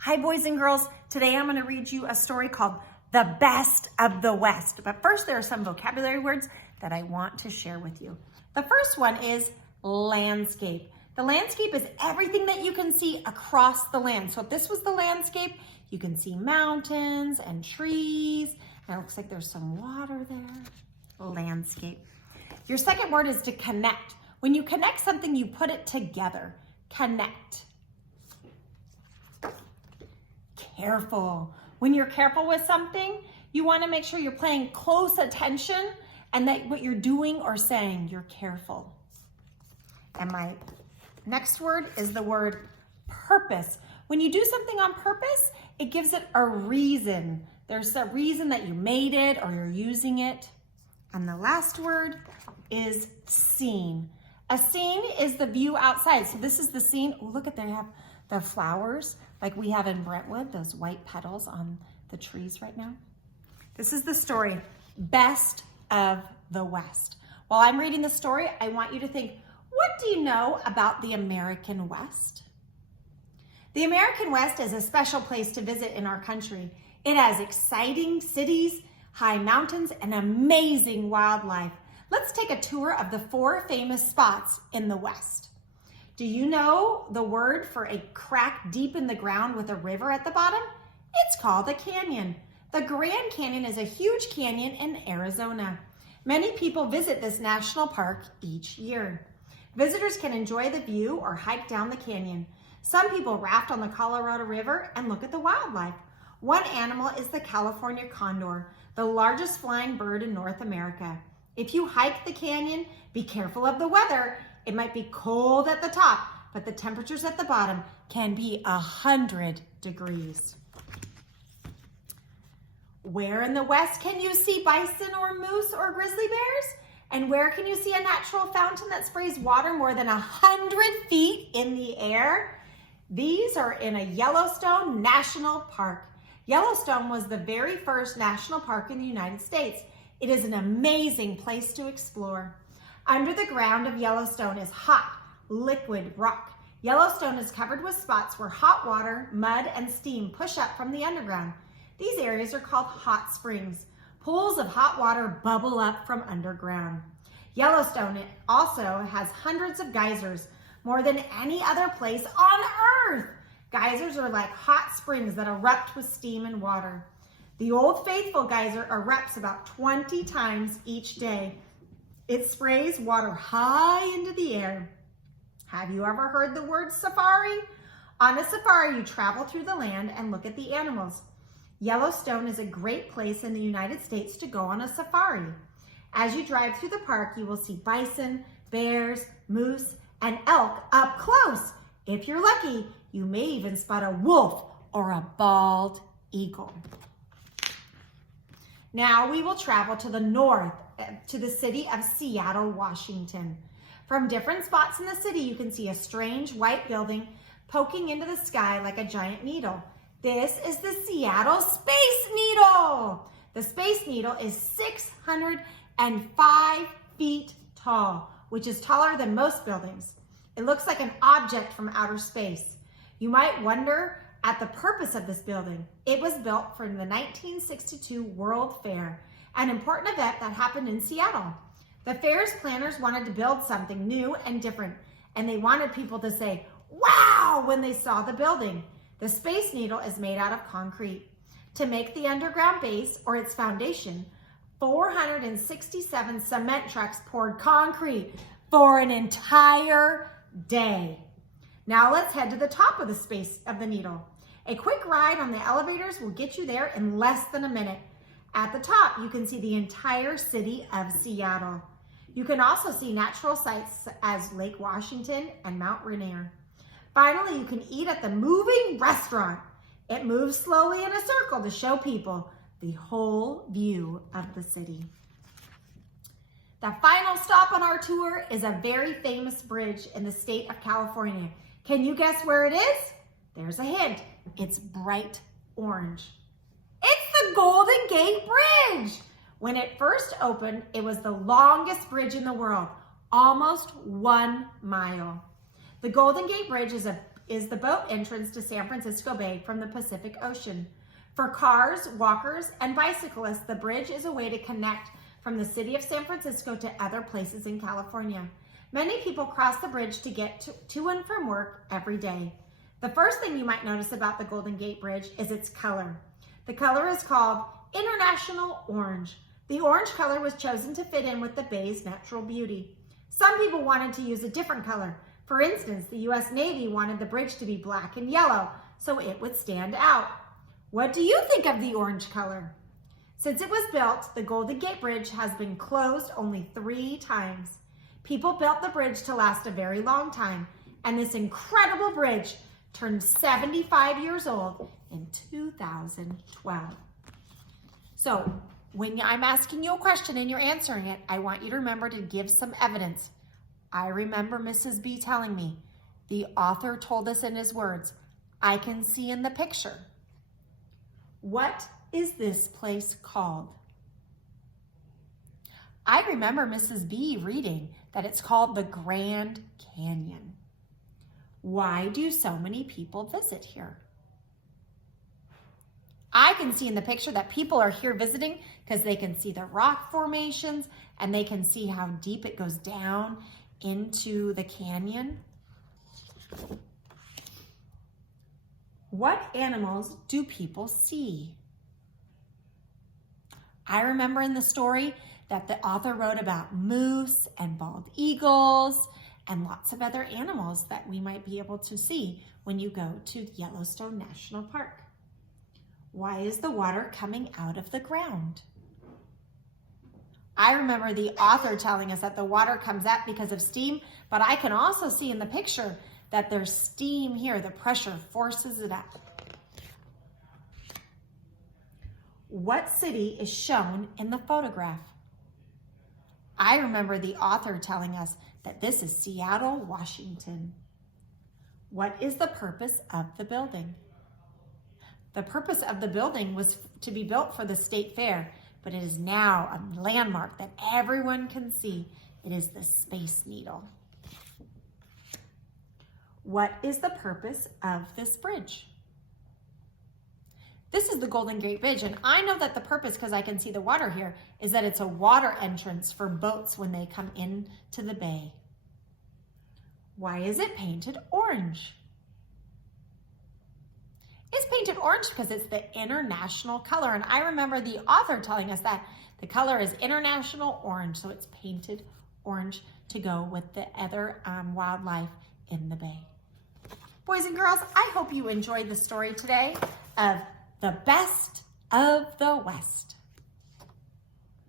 Hi, boys and girls. Today I'm going to read you a story called The Best of the West. But first, there are some vocabulary words that I want to share with you. The first one is landscape. The landscape is everything that you can see across the land. So if this was the landscape, you can see mountains and trees. And it looks like there's some water there. Landscape. Your second word is to connect. When you connect something, you put it together. Connect. Careful. When you're careful with something, you want to make sure you're paying close attention and that what you're doing or saying, you're careful. And my next word is the word purpose. When you do something on purpose, it gives it a reason. There's a reason that you made it or you're using it. And the last word is scene. A scene is the view outside. So this is the scene. Oh, look at, they have the flowers like we have in Brentwood, those white petals on the trees right now. This is the story, Best of the West. While I'm reading the story, I want you to think, what do you know about the American West? The American West is a special place to visit in our country. It has exciting cities, high mountains, and amazing wildlife. Let's take a tour of the 4 famous spots in the West. Do you know the word for a crack deep in the ground with a river at the bottom? It's called a canyon. The Grand Canyon is a huge canyon in Arizona. Many people visit this national park each year. Visitors can enjoy the view or hike down the canyon. Some people raft on the Colorado River and look at the wildlife. One animal is the California condor, the largest flying bird in North America. If you hike the canyon, be careful of the weather. It might be cold at the top, but the temperatures at the bottom can be 100 degrees. Where in the West can you see bison or moose or grizzly bears? And where can you see a natural fountain that sprays water more than 100 feet in the air? These are in a Yellowstone National Park. Yellowstone was the very first national park in the United States. It is an amazing place to explore. Under the ground of Yellowstone is hot, liquid rock. Yellowstone is covered with spots where hot water, mud, and steam push up from the underground. These areas are called hot springs. Pools of hot water bubble up from underground. Yellowstone also has hundreds of geysers, more than any other place on Earth. Geysers are like hot springs that erupt with steam and water. The Old Faithful geyser erupts about 20 times each day. It sprays water high into the air. Have you ever heard the word safari? On a safari, you travel through the land and look at the animals. Yellowstone is a great place in the United States to go on a safari. As you drive through the park, you will see bison, bears, moose, and elk up close. If you're lucky, you may even spot a wolf or a bald eagle. Now we will travel to the north, to the city of Seattle, Washington. From different spots in the city, you can see a strange white building poking into the sky like a giant needle. This is the Seattle Space Needle. The Space Needle is 605 feet tall, which is taller than most buildings. It looks like an object from outer space. You might wonder at the purpose of this building. It was built for the 1962 World Fair, an important event that happened in Seattle. The fair's planners wanted to build something new and different, and they wanted people to say, "Wow," when they saw the building. The Space Needle is made out of concrete. To make the underground base, or its foundation, 467 cement trucks poured concrete for an entire day. Now let's head to the top of the Space of the Needle. A quick ride on the elevators will get you there in less than a minute. At the top, you can see the entire city of Seattle. You can also see natural sights as Lake Washington and Mount Rainier. Finally, you can eat at the moving restaurant. It moves slowly in a circle to show people the whole view of the city. The final stop on our tour is a very famous bridge in the state of California. Can you guess where it is? There's a hint. It's bright orange. It's the Golden Gate Bridge. When it first opened, it was the longest bridge in the world, almost 1 mile. The Golden Gate Bridge is is the boat entrance to San Francisco Bay from the Pacific Ocean. For cars, walkers, and bicyclists, the bridge is a way to connect from the city of San Francisco to other places in California. Many people cross the bridge to get to and from work every day. The first thing you might notice about the Golden Gate Bridge is its color. The color is called International Orange. The orange color was chosen to fit in with the bay's natural beauty. Some people wanted to use a different color. For instance, the U.S. Navy wanted the bridge to be black and yellow so it would stand out. What do you think of the orange color? Since it was built, the Golden Gate Bridge has been closed only 3 times. People built the bridge to last a very long time, and this incredible bridge turned 75 years old in 2012. So when I'm asking you a question and you're answering it, I want you to remember to give some evidence. I remember Mrs. B telling me, the author told us in his words, I can see in the picture. What is this place called? I remember Mrs. B reading that it's called the Grand Canyon. Why do so many people visit here? I can see in the picture that people are here visiting because they can see the rock formations and they can see how deep it goes down into the canyon. What animals do people see? I remember in the story that the author wrote about moose and bald eagles and lots of other animals that we might be able to see when you go to Yellowstone National Park. Why is the water coming out of the ground? I remember the author telling us that the water comes up because of steam, but I can also see in the picture that there's steam here. The pressure forces it up. What city is shown in the photograph? I remember the author telling us that this is Seattle, Washington. What is the purpose of the building? The purpose of the building was to be built for the state fair, but it is now a landmark that everyone can see. It is the Space Needle. What is the purpose of this bridge? This is the Golden Gate Bridge, and I know that the purpose, because I can see the water here, is that it's a water entrance for boats when they come into the bay. Why is it painted orange? It's painted orange because it's the international color, and I remember the author telling us that the color is international orange, so it's painted orange to go with the other wildlife in the bay. Boys and girls, I hope you enjoyed the story today of the best of the West.